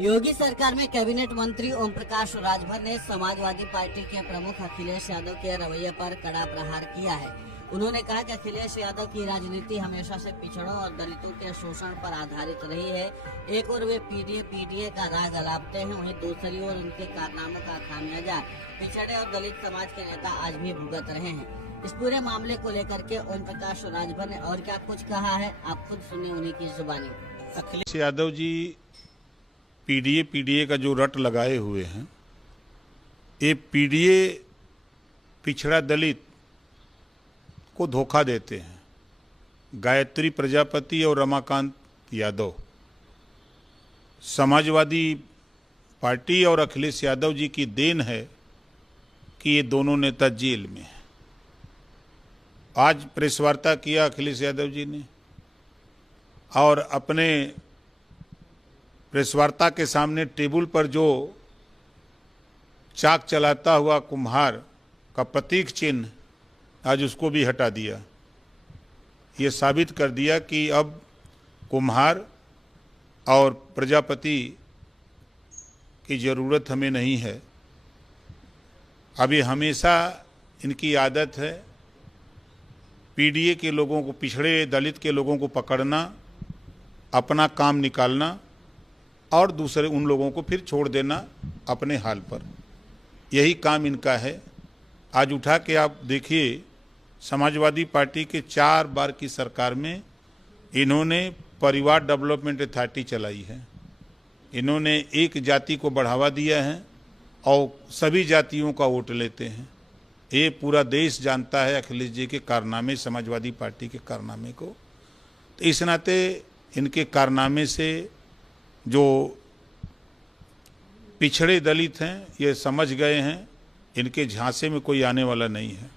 योगी सरकार में कैबिनेट मंत्री ओम प्रकाश राजभर ने समाजवादी पार्टी के प्रमुख अखिलेश यादव के रवैये पर कड़ा प्रहार किया है। उन्होंने कहा कि अखिलेश यादव की राजनीति हमेशा से पिछड़ों और दलितों के शोषण पर आधारित रही है। एक ओर वे पीडीए का राग अलापते हैं, वहीं दूसरी ओर उनके कारनामों का खामियाजा पिछड़े और दलित समाज के नेता आज भी भुगत रहे हैं। इस पूरे मामले को लेकर के ओम प्रकाश राजभर ने और क्या कुछ कहा है, आप खुद सुनिए उन्हीं की जुबानी। अखिलेश यादव जी पीडीए का जो रट लगाए हुए हैं, ये पीडीए पिछड़ा दलित को धोखा देते हैं। गायत्री प्रजापति और रमाकांत यादव समाजवादी पार्टी और अखिलेश यादव जी की देन है कि ये दोनों नेता जेल में हैं। आज प्रेस वार्ता किया अखिलेश यादव जी ने और अपने प्रेस वार्ता के सामने टेबल पर जो चाक चलाता हुआ कुम्हार का प्रतीक चिन्ह आज उसको भी हटा दिया। ये साबित कर दिया कि अब कुम्हार और प्रजापति की ज़रूरत हमें नहीं है। अभी हमेशा इनकी आदत है पीडीए के लोगों को, पिछड़े दलित के लोगों को पकड़ना, अपना काम निकालना और दूसरे उन लोगों को फिर छोड़ देना अपने हाल पर। यही काम इनका है। आज उठा के आप देखिए, समाजवादी पार्टी के 4 बार की सरकार में इन्होंने परिवार डेवलपमेंट अथॉरिटी चलाई है। इन्होंने एक जाति को बढ़ावा दिया है और सभी जातियों का वोट लेते हैं। ये पूरा देश जानता है अखिलेश जी के कारनामे, समाजवादी पार्टी के कारनामे को। तो इस नाते इनके कारनामे से जो पिछड़े दलित हैं ये समझ गए हैं, इनके झांसे में कोई आने वाला नहीं है।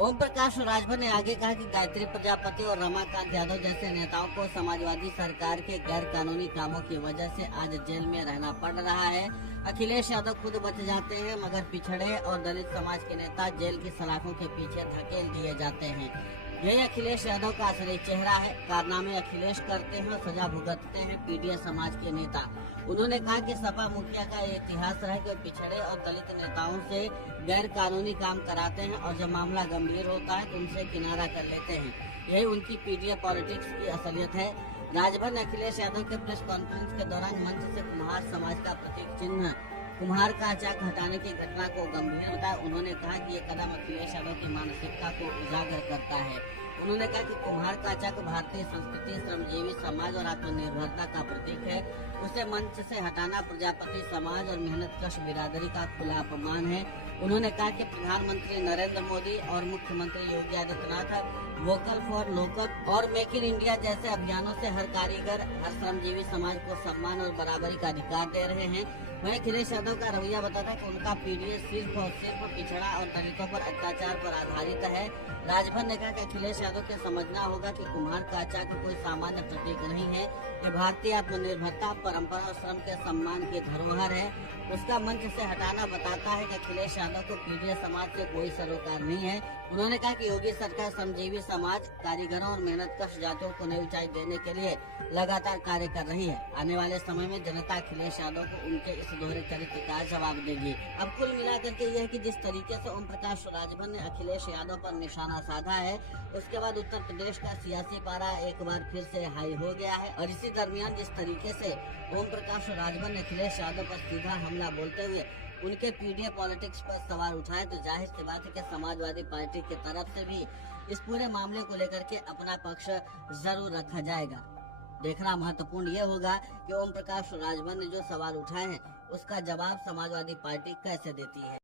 ओम प्रकाश राजभर ने आगे कहा कि गायत्री प्रजापति और रमाकांत यादव जैसे नेताओं को समाजवादी सरकार के गैर कानूनी कामों की वजह से आज जेल में रहना पड़ रहा है। अखिलेश यादव खुद बच जाते हैं, मगर पिछड़े और दलित समाज के नेता जेल की सलाखों के पीछे धकेल दिए जाते हैं। यही अखिलेश यादव का असली चेहरा है। कारनामे अखिलेश करते हैं और सजा भुगतते हैं पीडीए समाज के नेता। उन्होंने कहा कि सपा मुखिया का इतिहास है कि पिछड़े और दलित नेताओं से गैर कानूनी काम कराते हैं और जब मामला गंभीर होता है तो उनसे किनारा कर लेते हैं। यही उनकी पीडीए पॉलिटिक्स की असलियत है। राजभर ने अखिलेश यादव के प्रेस कॉन्फ्रेंस के दौरान मंच से कुम्हार समाज का प्रतीक चिन्ह कुम्हार का चाक हटाने की घटना को गंभीर बताया। उन्होंने कहा कि ये कदम अखिलेश यादव की मानसिकता को उजागर करता है। उन्होंने कहा कि कुम्हार का चाक भारतीय संस्कृति, श्रमजीवी समाज और आत्मनिर्भरता का प्रतीक है। उसे मंच से हटाना प्रजापति समाज और मेहनतकश बिरादरी का खुला अपमान है। उन्होंने कहा कि प्रधानमंत्री नरेंद्र मोदी और मुख्यमंत्री Yogi Adityanath vocal for local और मेक इन इंडिया जैसे अभियानों से हर कारीगर, हर श्रमजीवी समाज को सम्मान और बराबरी का अधिकार दे रहे हैं। वहीं अखिलेश यादव का रवैया बताता है कि उनका पीडीए सिर्फ और सिर्फ पिछड़ा और दलितों पर अत्याचार पर आधारित है। राजभर ने कहा कि अखिलेश यादव को समझना होगा कि कुम्हार का चाक कोई सामान्य प्रतीक नहीं है। ये भारतीय आत्मनिर्भरता, परंपरा और श्रम के सम्मान की धरोहर है। उसका मंच से हटाना बताता है कि अखिलेश यादव को पीडीए समाज से कोई सरोकार नहीं है। उन्होंने कहा कि योगी सरकार श्रमजीवी समाज, कारीगरों और मेहनतकश जातियों को नई ऊंचाई देने के लिए लगातार कार्य कर रही है। आने वाले समय में जनता अखिलेश यादव को उनके इस दोहरे चरित्र का जवाब देगी। अब कुल मिलाकर के यह है कि जिस तरीके से ओम प्रकाश राजभर ने अखिलेश यादव पर निशाना साधा है, उसके बाद उत्तर प्रदेश का सियासी पारा एक बार फिर से हाई हो गया है। और इसी दरमियान जिस तरीके से ओम प्रकाश राजभर ने अखिलेश यादव पर सीधा हमला बोलते हुए उनके पीडीए पॉलिटिक्स पर सवाल उठाए, तो जाहिर सी बात है कि समाजवादी पार्टी की तरफ से भी इस पूरे मामले को लेकर के अपना पक्ष जरूर रखा जाएगा। देखना महत्वपूर्ण ये होगा कि ओम प्रकाश राजभर ने जो सवाल उठाए हैं उसका जवाब समाजवादी पार्टी कैसे देती है।